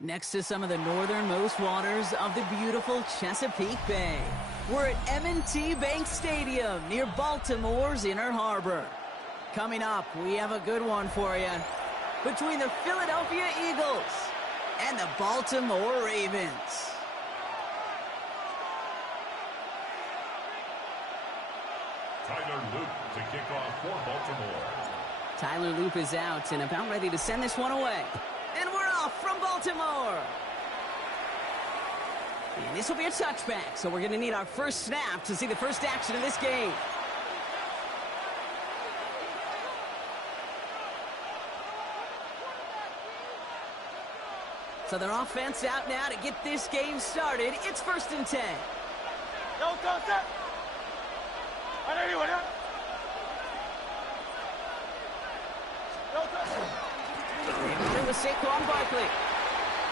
Next to some of the northernmost waters of the beautiful Chesapeake Bay, we're at M&T Bank Stadium near Baltimore's Inner Harbor. Coming up, we have a good one for you. Between the Philadelphia Eagles and the Baltimore Ravens. Tyler Loop to kick off for Baltimore. Tyler Loop is out and about ready to send this one away. And we're off from Baltimore. And this will be a touchback, so we're going to need our first snap to see the first action of this game. So their offense out now to get this game started. It's 1st and 10. It was Saquon Barkley.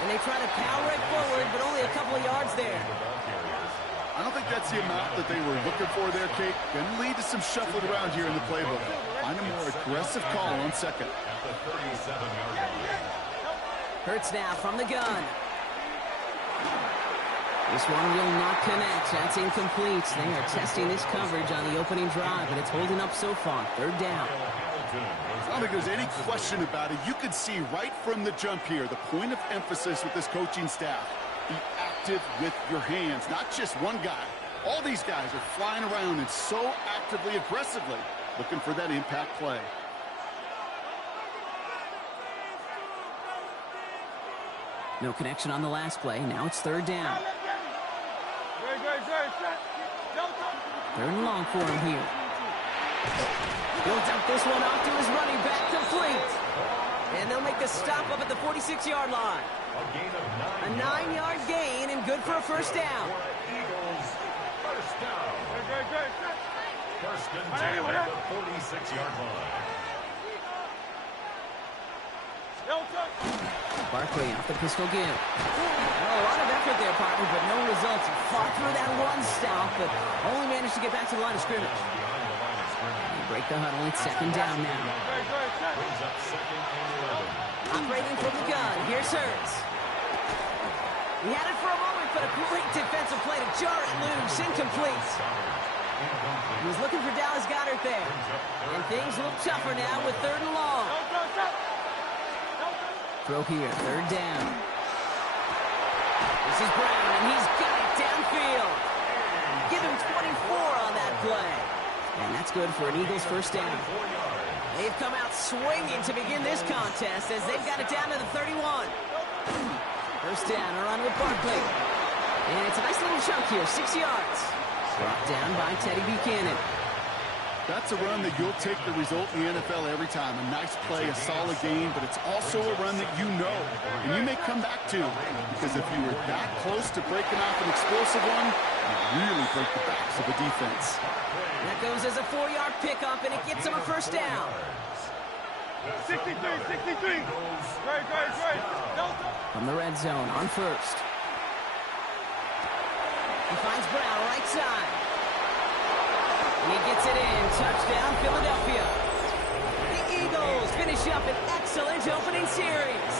And they try to power it forward, but only a couple of yards there. I don't think that's the amount that they were looking for there, Kate. Going to lead to some shuffling around here in the playbook. Find a more aggressive call on second. At the 37-yard line. Hurts now from the gun. This one will not connect. That's incomplete. They are testing this coverage on the opening drive, but it's holding up so far. 3rd down. I don't think there's any question about it. You can see right from the jump here, the point of emphasis with this coaching staff. Be active with your hands, not just one guy. All these guys are flying around and so actively, aggressively looking for that impact play. No connection on the last play. Now it's 3rd down. 3rd and long for him here. He'll dump this one off to his running back, complete. And they'll make the stop up at the 46-yard line. A 9-yard gain and good for a first down. Eagles, first down. First and 10 at the 46-yard line. Barkley off the pistol give. A lot of effort there, partner, but no results. He fought through that one stop, but only managed to get back to the line of scrimmage. Break the huddle. It's 2nd down now. Brings up 2nd and 11. Operating from the gun. Here's Hurts. He had it for a moment, but a great defensive play to jar it loose. Incomplete. He was looking for Dallas Goedert there. And things look tougher now with 3rd and long. Throw here. 3rd down. This is Brown, and he's got it downfield. Give him 24 on that play. And that's good for an Eagles first down. They've come out swinging to begin this contest as they've got it down to the 31. First down, a run with Barkley. And it's a nice little chunk here, 6 yards. Brought down by Teddy Buchanan. That's a run that you'll take the result in the NFL every time. A nice play, a solid game, but it's also a run that you know, and you may come back to, because if you were that close to breaking off an explosive one, you really break the backs of the defense. That goes as a 4-yard pickup, and it gets him a first down. 63. Great. From the red zone on first. He finds Brown right side. And he gets it in. Touchdown, Philadelphia. The Eagles finish up an excellent opening series.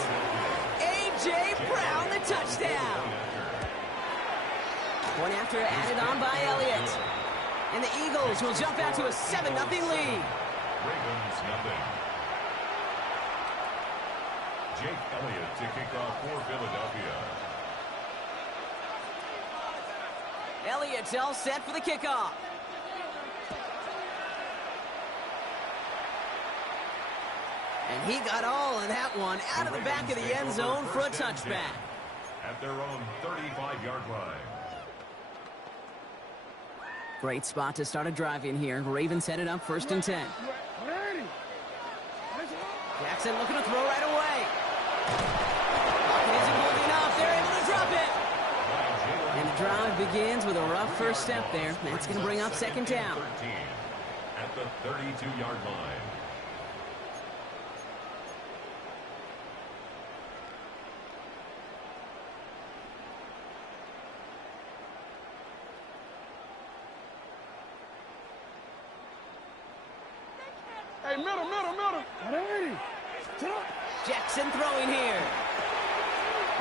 A.J. Brown, the touchdown. One after added on by Elliott. And the Eagles will jump out to a 7-0 lead. Ravens nothing. Jake Elliott to kick off for Philadelphia. Elliott's all set for the kickoff. And he got all of that one out of the back of the end zone for a touchback. At their own 35-yard line. Great spot to start a drive in here. Ravens headed up 1st and 10. Jackson looking to throw right away. Isn't holding up. They're able to drop it. And the drive begins with a rough first step there. That's going to bring up 2nd down. At the 32-yard line. Hey, middle. Jackson throwing here.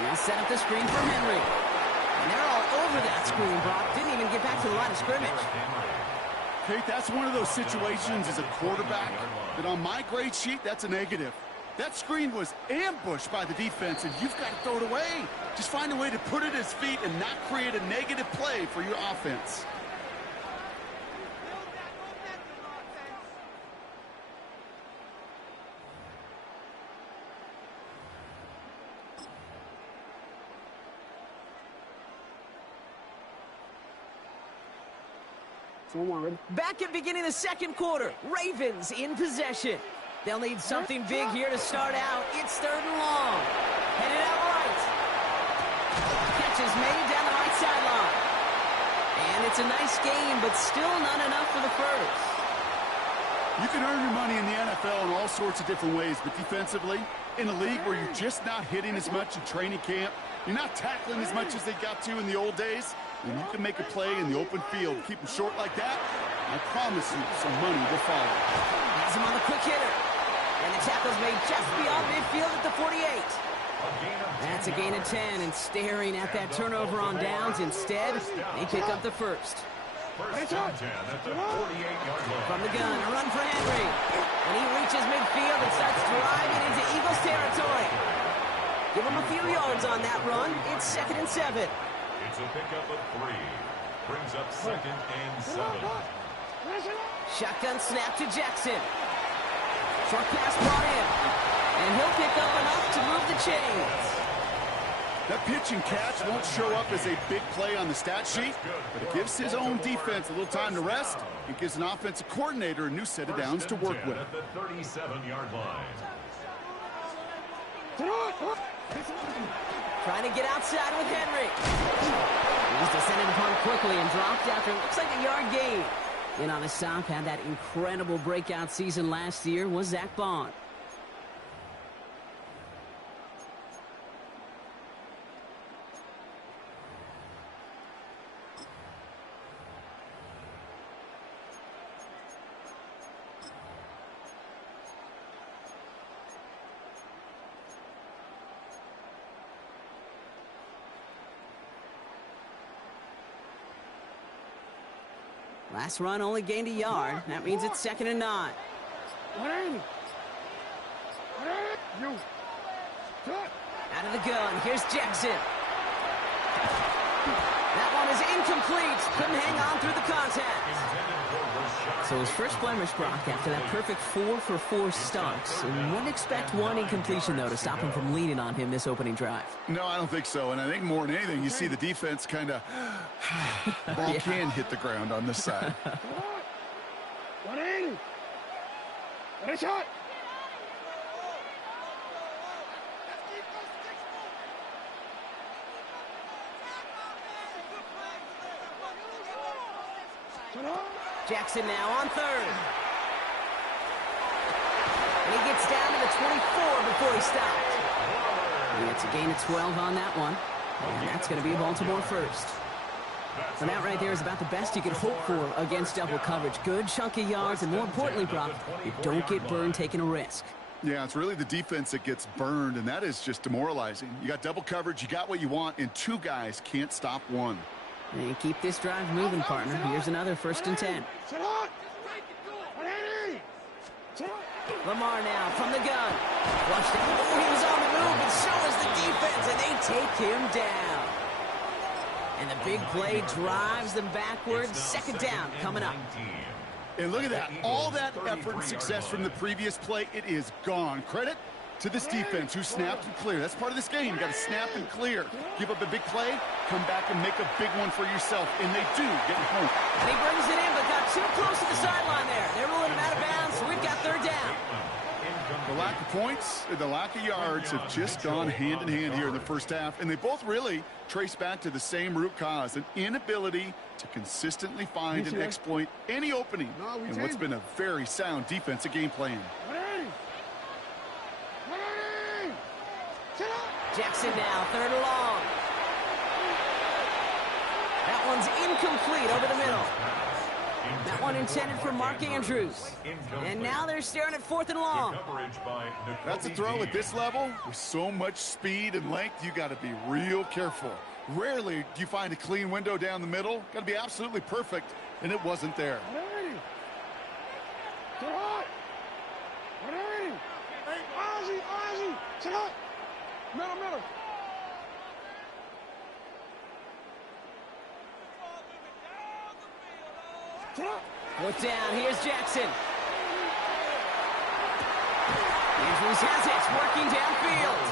He'll set up the screen for Henry. And they're all over that screen, Brock. Didn't even get back to the line of scrimmage. Kate, that's one of those situations as a quarterback that on my grade sheet, that's a negative. That screen was ambushed by the defense, and you've got to throw it away. Just find a way to put it at his feet and not create a negative play for your offense. Back at beginning of the second quarter, Ravens in possession. They'll need something big here to start out. It's 3rd and long. Headed out right. Catch is made down the right sideline. And it's a nice game, but still not enough for the first. You can earn your money in the NFL in all sorts of different ways, but defensively, in a league where you're just not hitting as much in training camp, you're not tackling as much as they got to in the old days, when you can make a play in the open field, keep them short like that, I promise you some money will follow. Has him on the quick hitter. And the tackle's made just beyond midfield at the 48. That's a gain of 10, and staring at that turnover on downs. Instead, they pick up the first. First and 10 at the 48-yard line. From the gun, a run for Henry. And he reaches midfield and starts driving into Eagles territory. Give him a few yards on that run. It's 2nd and 7. It's a pickup of 3. Brings up 2nd and 7. Shotgun snap to Jackson. Short pass brought in. And he'll pick up enough to move the chains. That pitch and catch won't show up as a big play on the stat sheet, but it gives his own defense a little time to rest. It gives an offensive coordinator a new set of downs to work with. At the 37-yard line. Trying to get outside with Henry. He's descended upon quickly and dropped after it looks like a yard gain. In on a stop, had that incredible breakout season last year, was Zach Bond. Last run only gained a yard. That means it's 2nd and 9. Out of the gun, here's Jackson. That one is incomplete. Couldn't hang on through the contact. So his first blemish, Brock, after that perfect 4-for-4 starts. And wouldn't expect one incompletion, though, to stop him from leaning on him this opening drive. No, I don't think so. And I think more than anything, you see the defense kind of ball can hit the ground on this side. 180. And a shot. Jackson now on 3rd. And he gets down to the 24 before he stopped. And it's a gain of 12 on that one. And that's going to be a Baltimore first. And that right there is about the best you can hope for against double coverage. Good chunk of yards, and more importantly, Brock, you don't get burned taking a risk. Yeah, it's really the defense that gets burned, and that is just demoralizing. You got double coverage, you got what you want, and 2 guys can't stop one. And keep this drive moving, partner. Here's another 1st and 10. Lamar now from the gun. Flushed out. Oh, he was on the move, and so is the defense, and they take him down. And the big play drives them backwards. 2nd down coming up. And look at that. All that effort and success from the previous play, it is gone. Credit to this defense who snapped and cleared. That's part of this game. You got to snap and clear. Give up a big play, come back and make a big one for yourself. And they do get it home. And he brings it in, but got too close to the sideline there. They're ruling him out of bounds, so we've got 3rd down. The lack of points and the lack of yards have just gone hand in hand here in the first half. And they both really trace back to the same root cause, an inability to consistently find and exploit any opening in what's been a very sound defensive game plan. Jackson now, 3rd and long. That one's incomplete over the middle. That one intended for Mark Andrews. And now they're staring at 4th and long. That's a throw at this level. With so much speed and length, you got to be real careful. Rarely do you find a clean window down the middle. Got to be absolutely perfect, and it wasn't there. Middle. Fourth down, here's Jackson. Andrews has it, working downfield.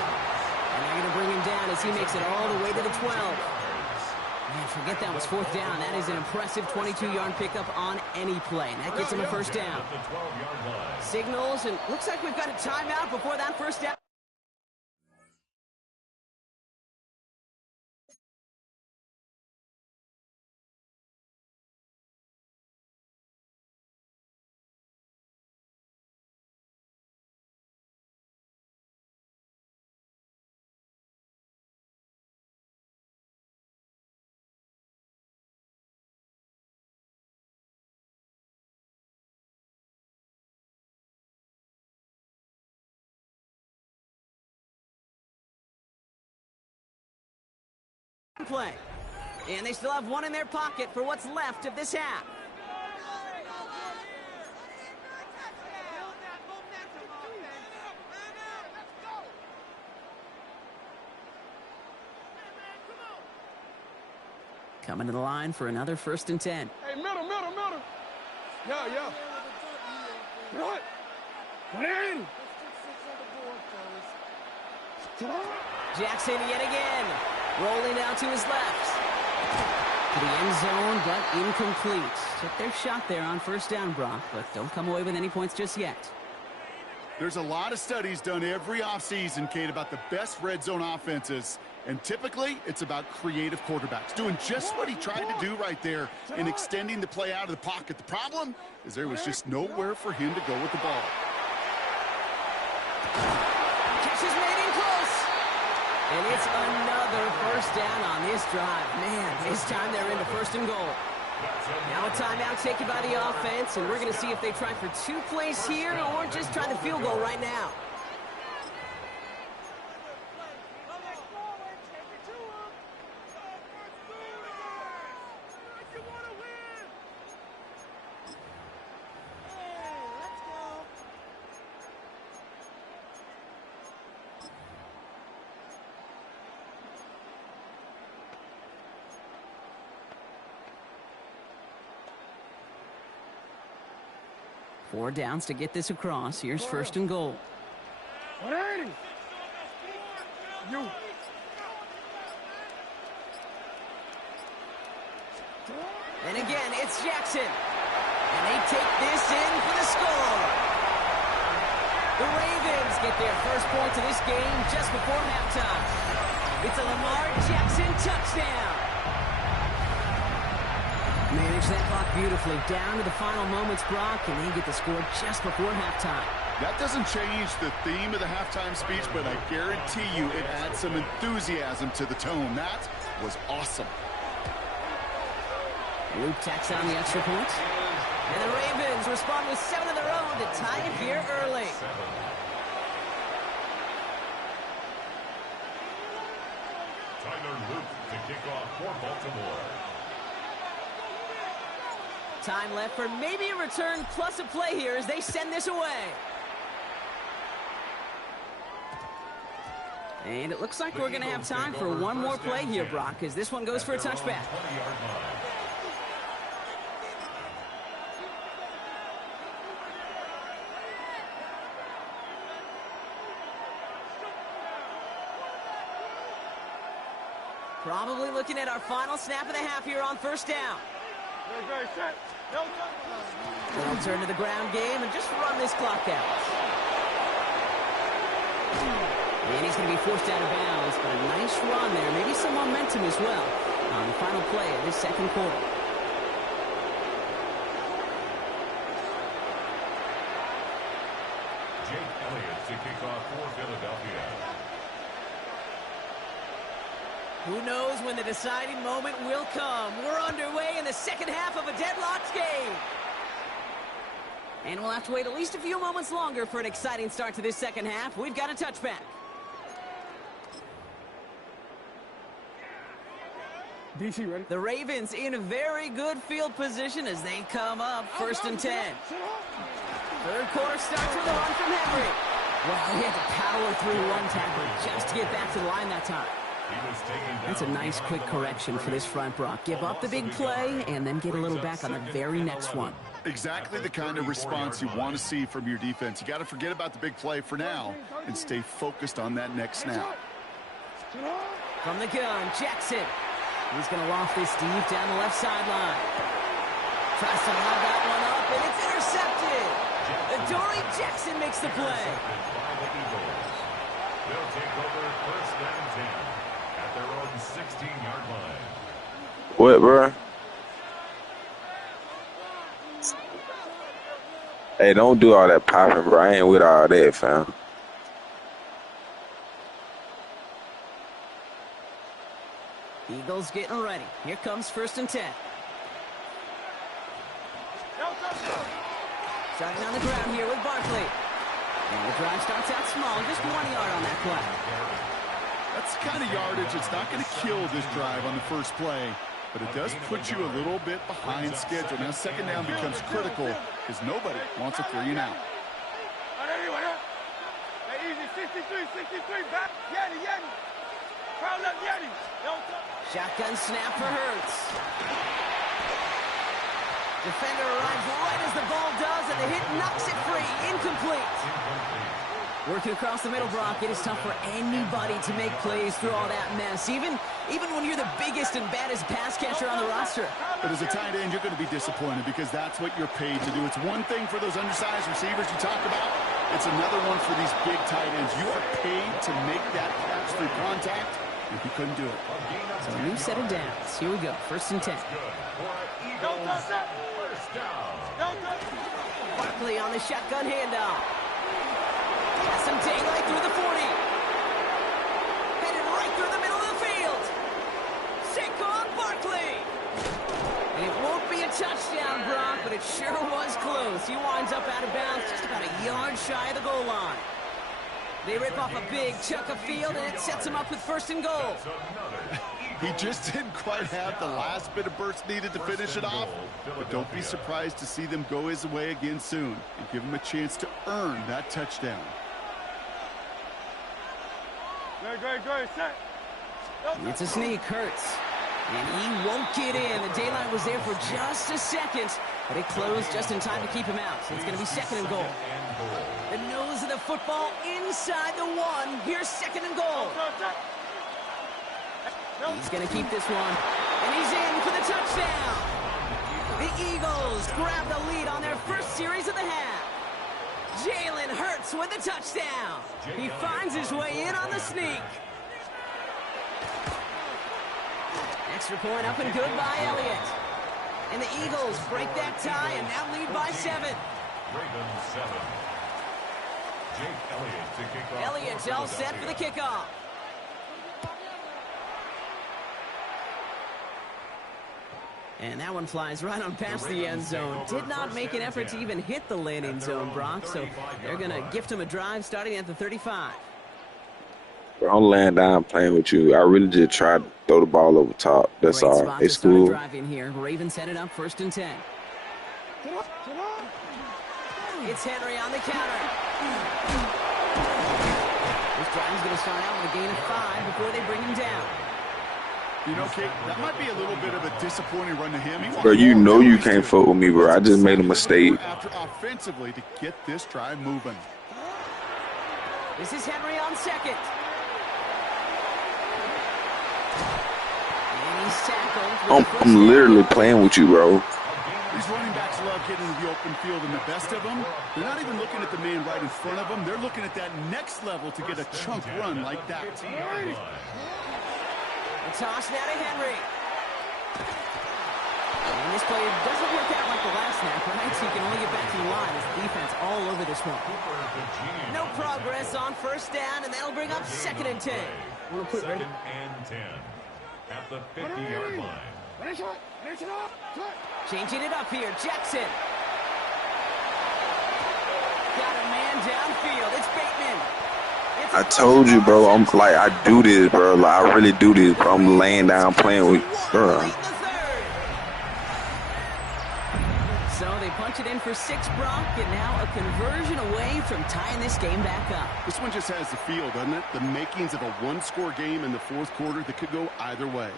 And they're going to bring him down as he makes it all the way to the 12. Man, forget that was 4th down. That is an impressive 22-yard pickup on any play. And that gets him a first down. Signals, and looks like we've got a timeout before that first down. Play. And they still have one in their pocket for what's left of this half. Coming to the line for another 1st and 10. Hey, middle. Yeah. What? Jackson yet again. Rolling out to his left. To the end zone, but incomplete. Took their shot there on 1st down, Brock, but don't come away with any points just yet. There's a lot of studies done every offseason, Kate, about the best red zone offenses. And typically, it's about creative quarterbacks, doing just what he tried to do right there and extending the play out of the pocket. The problem is there was just nowhere for him to go with the ball. Catch is made in close. And it's another 1st down on this drive. Man, this time they're into 1st and goal. Now a timeout taken by the offense, and we're going to see if they try for 2 plays here or just try the field goal right now. Four downs to get this across. Here's 1st and goal. 180. You. And again, it's Jackson. And they take this in for the score. The Ravens get their first points of this game just before halftime. It's a Lamar Jackson touchdown. Manage that clock beautifully down to the final moments, Brock, and they get the score just before halftime. That doesn't change the theme of the halftime speech, but I guarantee you it adds some enthusiasm to the tone. That was awesome. Luke tacks on the extra point. And the Ravens respond with 7 of their own to tie it here early. Tyler Luke to kick off for Baltimore. Time left for maybe a return plus a play here as they send this away. And it looks like we're going to have time for one more play here, Brock, as this one goes for a touchback. Probably looking at our final snap of the half here on 1st down. They'll turn to the ground game and just run this clock out. And he's going to be forced out of bounds, but a nice run there. Maybe some momentum as well on the final play of this 2nd quarter. Jake Elliott to kick off for Philadelphia. Who knows when the deciding moment will come. We're underway in the second half of a deadlocked game. And we'll have to wait at least a few moments longer for an exciting start to this second half. We've got a touchback. DC ready? The Ravens in a very good field position as they come up 1st and 10. Third quarter starts with a run from Henry. Well, he had to power through one tackle just to get back to the line that time. That's a nice quick correction for this front, Brock. Give up the big play and then get a little back on the very next one. Exactly the kind of response you want to see from your defense. You got to forget about the big play for now and stay focused on that next snap. From the gun, Jackson. He's going to loft this deep down the left sideline. Tries to lob that one up, and it's intercepted. Adoree Jackson makes the play. They'll take over 1st and 10 at their own 16-yard line. What, bro? Hey, don't do all that popping, bro. I ain't with all that, fam. Eagles getting ready. Here comes 1st and 10. Starting on the ground here with Barkley. And the drive starts out small, just 1 yard on that play. That's the kind of yardage it's not going to kill this drive on the first play, but it does put you a little bit behind schedule. Now, second down becomes critical because nobody wants a 3 and out. Shotgun snap for Hurts. Defender arrives right as the ball does, and the hit knocks it free. Incomplete. Working across the middle, Brock, it is tough for anybody to make plays through all that mess, even when you're the biggest and baddest pass catcher on the roster. But as a tight end, you're going to be disappointed because that's what you're paid to do. It's one thing for those undersized receivers you talk about. It's another one for these big tight ends. You are paid to make that catch through contact, and he couldn't do it. So a new set of downs. Here we go, 1st and 10. Barkley on the shotgun handoff. Has some daylight through the 40. Headed right through the middle of the field. Saquon Barkley. And it won't be a touchdown, Brock, but it sure was close. He winds up out of bounds just about a yard shy of the goal line. They rip off a big chunk of field, and it sets him up with 1st and goal. He just didn't quite have the last bit of burst needed to finish it off, but don't be surprised to see them go his way again soon and give him a chance to earn that touchdown. It's a sneak, Hurts. And he won't get in. The daylight was there for just a second, but it closed just in time to keep him out. So it's going to be 2nd and goal. The nose of the football inside the 1. Here's 2nd and goal. He's going to keep this one. And he's in for the touchdown. The Eagles grab the lead on their first series of the half. Jalen Hurts with the touchdown. He finds his way in on the sneak. Extra point up and good by Elliott. And the Eagles break that tie and now lead by 7. Ravens 7. Jake Elliott to kick off. Elliott all set for the kickoff. And that one flies right on past the end zone. Did not make an effort to even hit the landing zone, Brock. So they're going to gift him a drive starting at the 35. I'm laying down playing with you. I really just tried to throw the ball over top. That's Great all. spot It's to start cool. driving here. Ravens headed up 1st and 10. It's Henry on the counter. This drive is going to start out with a gain of 5 before they bring him down. You know, Kate, that might be a little bit of a disappointing run to him. Bro, you know you can't fuck with me, bro. I just made a mistake. After offensively to get this drive moving. This is Henry on 2nd. And he's tackled. I'm literally playing with you, bro. These running backs love getting into the open field, and the best of them, they're not even looking at the man right in front of them. They're looking at that next level to get a chunk run like that. The toss now to Henry. And this play doesn't work out like the last snap, right? So you can only get back to the line as the defense all over this one. No progress on 1st down, and that'll bring up 2nd and 10. 2nd and 10. at the 50-yard line. Changing it up here, Jackson. Got a man downfield. It's Bateman. I told you, bro. I'm like, I do this, bro. Like, I really do this, bro. I'm laying down playing with, bro. So they punch it in for 6, Brock, and now a conversion away from tying this game back up. This one just has the feel, doesn't it? The makings of a one-score game in the fourth quarter that could go either way.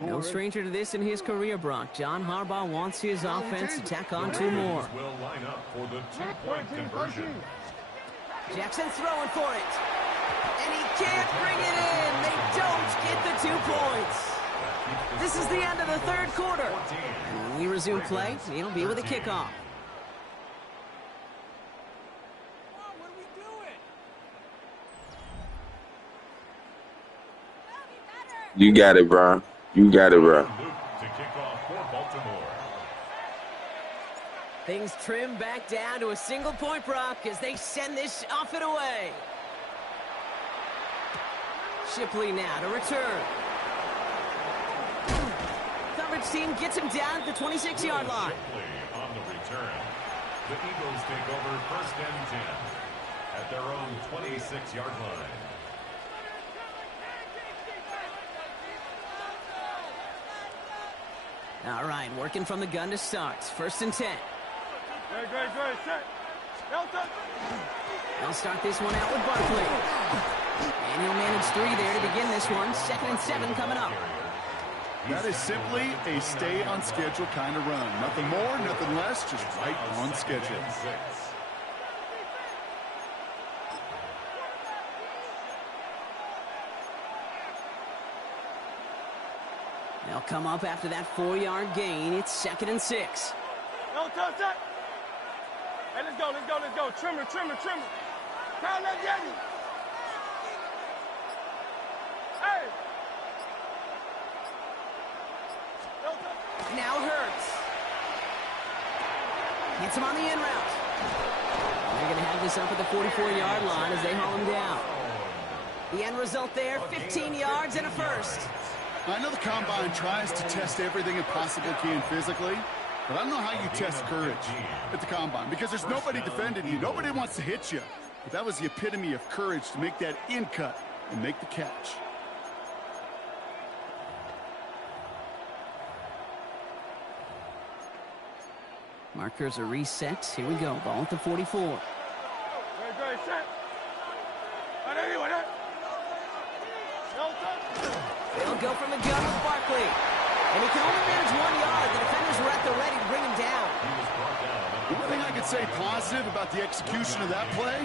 No stranger to this in his career, Brock. John Harbaugh wants his offense to tack on 2 more. Will line up for the 2-point conversion. Jackson's throwing for it. And he can't bring it in. They don't get the 2 points. This is the end of the third quarter. And when we resume play, it'll be with a kickoff. You got it, bro. You got it, bro. To kick off for Baltimore. Things trim back down to a single point, Brock, as they send this off and away. Shipley now to return. Coverage team gets him down at the 26-yard line. Shipley on the return. The Eagles take over 1st and 10 at their own 26-yard line. All right, working from the gun to start. 1st and 10. They'll start this one out with Barkley. And he'll manage 3 there to begin this one. 2nd and 7 coming up. That is simply a stay-on-schedule kind of run. Nothing more, nothing less, just right on schedule. They'll come up after that 4-yard gain. It's 2nd and 6. No, touch that. Hey, let's go. Trimmer. Count that Yanni. Hey. No, touch. Now Hurts. Hits him on the in route. And they're going to have this up at the 44-yard line as they haul him down. The end result there, 15 yards and a first. I know the Combine tries to test everything it possibly can physically, but I don't know how you test courage at the Combine because there's nobody defending you. Nobody wants to hit you. But that was the epitome of courage to make that in cut and make the catch. Markers are reset. Here we go. Ball at the 44. Great, set. They'll go from the gun with Barkley. And he can only manage 1 yard. The defenders were at the ready to bring him down. One thing I could say positive about the execution of that play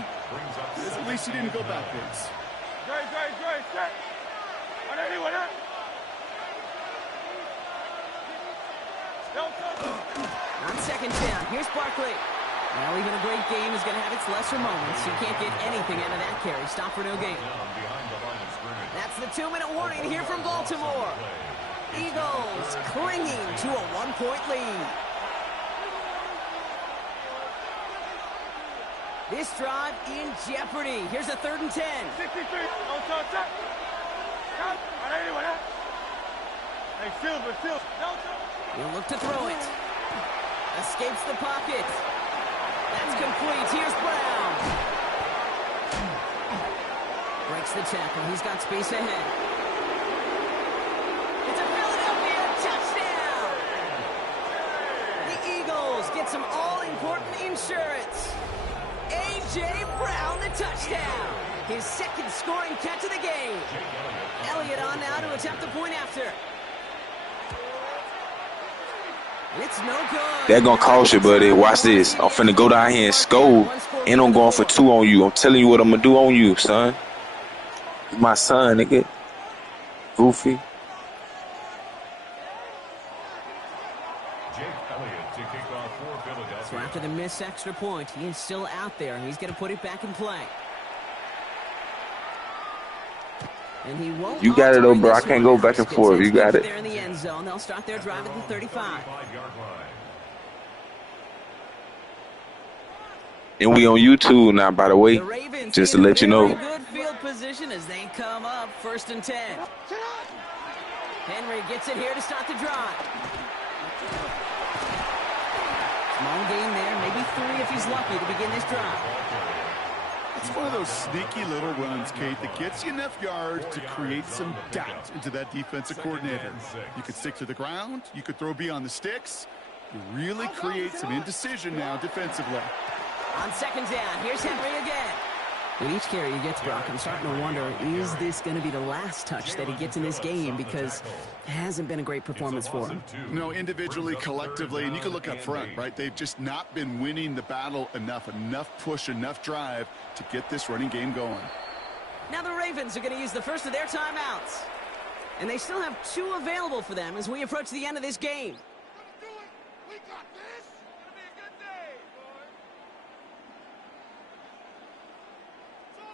is at least he didn't go backwards. Great, set. On 2nd down, here's Barkley. Well, even a great game is going to have its lesser moments. You can't get anything out of that carry. Stop for no gain. That's the 2-minute warning here from Baltimore. Eagles clinging to a 1-point lead. This drive in jeopardy. Here's a 3rd and 10. 63. No touch that. Hey, Silver. No touch. He'll look to throw it. Escapes the pocket. That's complete. Here's Brown. Breaks the tackle. He's got space ahead. It's a Philadelphia touchdown. The Eagles get some all-important insurance. A.J. Brown, the touchdown. His 2nd scoring catch of the game. Elliott on now to attempt the point after. It's no good. They're going to cost you, buddy. Watch this. I'm finna go down here and score, and I'm going for 2 on you. I'm telling you what I'm going to do on you, son. You're my son, nigga. Goofy. So after the missed extra point, he is still out there. He's going to put it back in play. And he won't. You got it, though, bro. I can't go back and forth. You got it. There in the end zone. They'll start their drive at the 35. And we on YouTube now, by the way, The Ravens just to in let you know. very good field position as they come up 1st and 10. Henry gets it here to start the drive. Small gain there, maybe 3 if he's lucky to begin this drive. It's one of those sneaky little runs, Kate, that gets you enough yards to create some doubt into that defensive coordinator. You could stick to the ground. You could throw beyond the sticks. You really create some indecision now defensively. On 2nd down, here's Henry again. With each carry he gets, Brock, I'm starting to wonder, is this going to be the last touch that he gets in this game? Because it hasn't been a great performance for him. No, individually, collectively, and you can look up front, right? They've just not been winning the battle enough push, enough drive to get this running game going. Now the Ravens are going to use the first of their timeouts. And they still have 2 available for them as we approach the end of this game.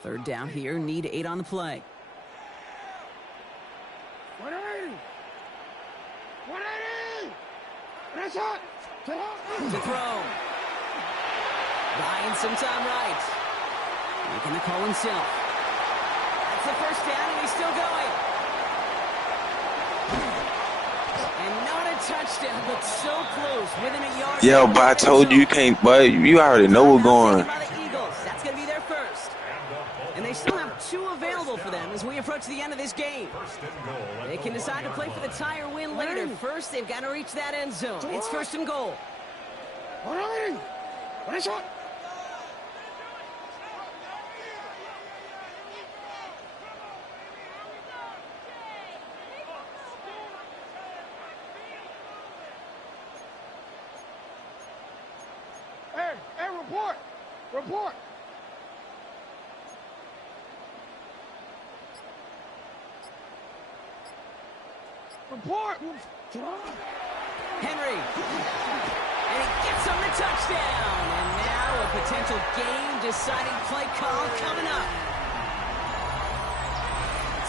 Third down here, need 8 on the play. 180! 180! That's hot! To throw. Buying some time right. Making the call himself. That's the first down, and he's still going. And not a touchdown, but so close, within a yard. Yeah, but I told you can't, but you already know we're going. By the Eagles. That's going to be their first. And they still have 2 available for them as we approach the end of this game. They can decide to play for the tie or win later. First, they've got to reach that end zone. It's 1st and goal. 180! That's hot! Hey, report! Report! Report! Henry. And he gets him the touchdown. And now a potential game-deciding play call coming up.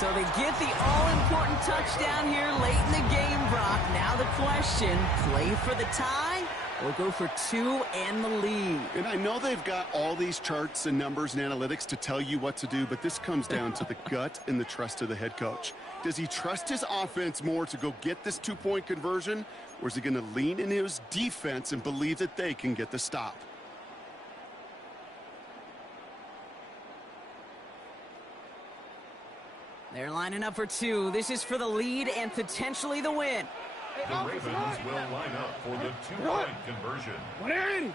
So they get the all-important touchdown here late in the game, Brock. Now the question, play for the tie or go for 2 and the lead? And I know they've got all these charts and numbers and analytics to tell you what to do, but this comes down to the gut and the trust of the head coach. Does he trust his offense more to go get this 2-point conversion, or is he going to lean in his defense and believe that they can get the stop? They're lining up for 2. This is for the lead and potentially the win. The Ravens will line up for the 2-point conversion. 180!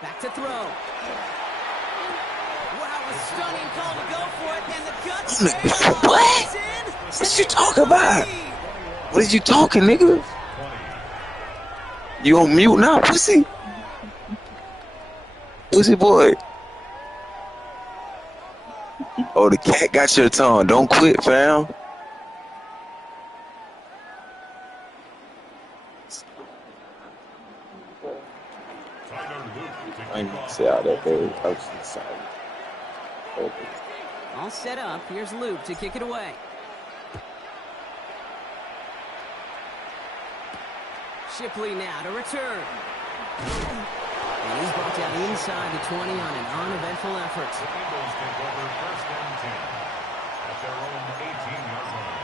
Back to throw. Wow, a stunning call to go for it, and the guts. What? What you talking about? What are you talking, nigga? You on mute now, pussy? Pussy boy. Oh, the cat got your tongue. Don't quit, fam. I ain't gonna say all that, baby. I was just sorry. Okay. All set up. Here's Luke to kick it away. Shipley now to return. And he's brought down inside the 20 on an uneventful effort. The Eagles take over 1st and 10 at their own 18-yard line.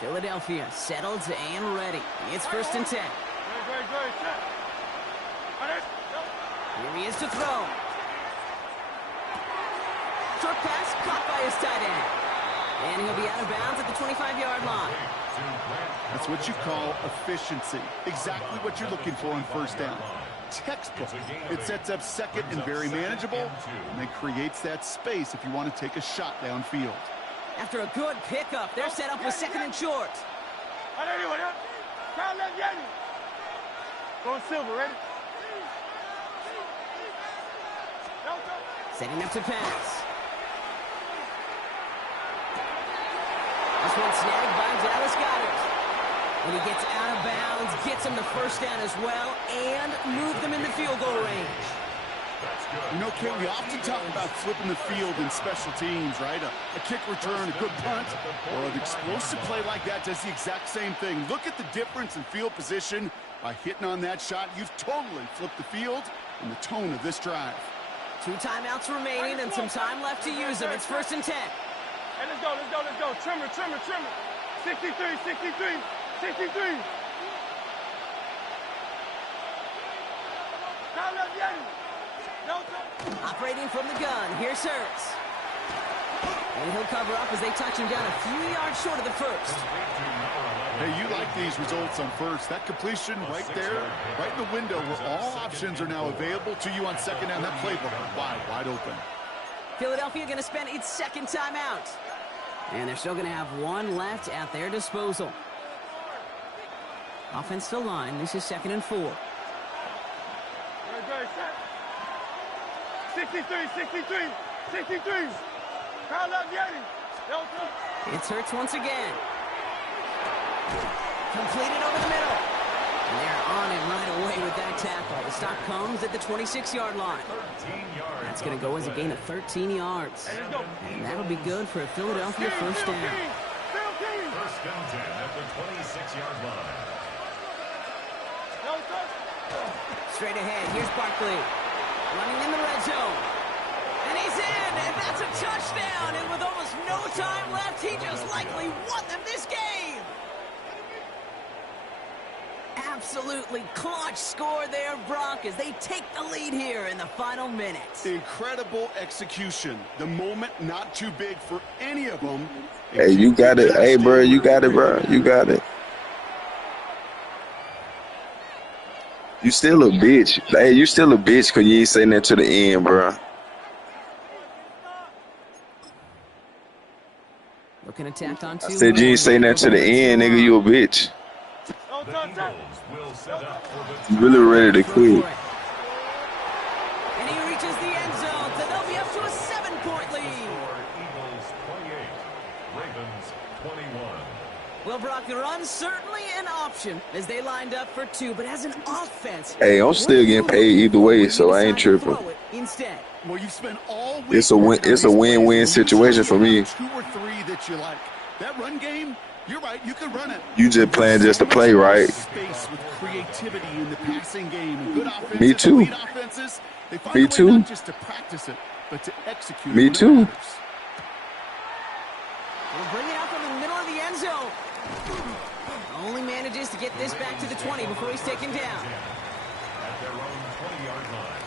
Philadelphia settled and ready. It's 1st and 10. Here he is to throw. Short pass caught by his tight end. And he'll be out of bounds at the 25-yard line. That's what you call efficiency. Exactly what you're looking for on 1st down. Textbook. It sets up 2nd and very manageable, and then creates that space if you want to take a shot downfield. After a good pickup, they're set up with 2nd and short. Go Silver, ready? Setting up to pass. This one snagged by Dallas Goedert. And he gets out of bounds, gets him the 1st down as well, and moved them into field goal range. You know, Ken, we often talk about flipping the field in special teams, right? A kick return, a good punt, or an explosive play like that does the exact same thing. Look at the difference in field position. By hitting on that shot, you've totally flipped the field and the tone of this drive. 2 timeouts remaining and some time left to use them. It's 1st and 10. Hey, let's go, let's go, let's go. Trimmer, trimmer, trimmer. 63, 63, 63. Operating from the gun, here's Hurts. And he'll cover up as they touch him down a few yards short of the first. Hey, you like these results on first. That completion right there, right in the window where all options are now available to you on second down. That playbook wide open. Philadelphia going to spend its 2nd timeout. And they're still going to have 1 left at their disposal. Offensive line, this is 2nd and 4. 63, 63, 63. It's Hurts once again. Completed over the middle. And they're on him right away with that tackle. The stop comes at the 26-yard line. That's going to go as a gain of 13 yards. And that'll be good for a Philadelphia first down. 1st and 10 at the 26-yard line. Straight ahead, here's Barkley. Running in the red zone. And he's in, and that's a touchdown. And with almost no time left, he just likely won them this game. Absolutely clutch score there, Brock, as they take the lead here in the final minutes. Incredible execution. The moment not too big for any of them. Hey, you got it. Hey, bro, you got it, bro. You got it. You still a bitch. Hey, you still a bitch because you ain't saying that to the end, bro. Looking attacked on 2. I said you ain't saying that to the end, nigga. You a bitch. You really ready to quit. And he reaches the end zone, so they'll be up to a 7-point lead. Eagles 28, Ravens 21. Well, Brock, the run's certainly an option as they lined up for 2, but as an offense, Hey, I'm still getting paid either way, so I ain't tripping. Instead, well, you spent all week. It's a win-win situation for me. 2 or 3 that you like. That run game, you're right. You can run it. You just playing just to play, right? Space with creativity in the passing game. Good offenses, Me too. elite offenses, they find Me a way too. not just to practice it, but to execute. Me it too. we'll bring it up from the middle of the end zone. Only manages to get this back to the 20 before he's taken down. At their own 20-yard line.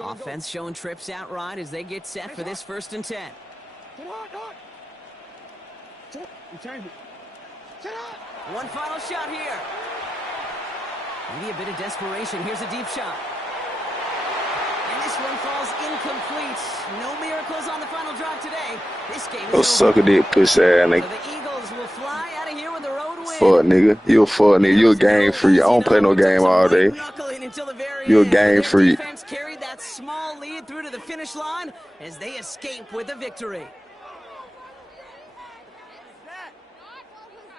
Offense showing trips out right as they get set for this 1st and 10. One final shot here. Maybe a bit of desperation. Here's a deep shot. And this one falls incomplete. No miracles on the final drive today. This game is over. Sucker dick pussy ass nigga. So the Eagles will fly out of here with their own win. Fuck nigga. You a fuck nigga. You a game free. I don't play no game all day. You a game free. Defense carried that small lead through to the finish line as they escape with a victory.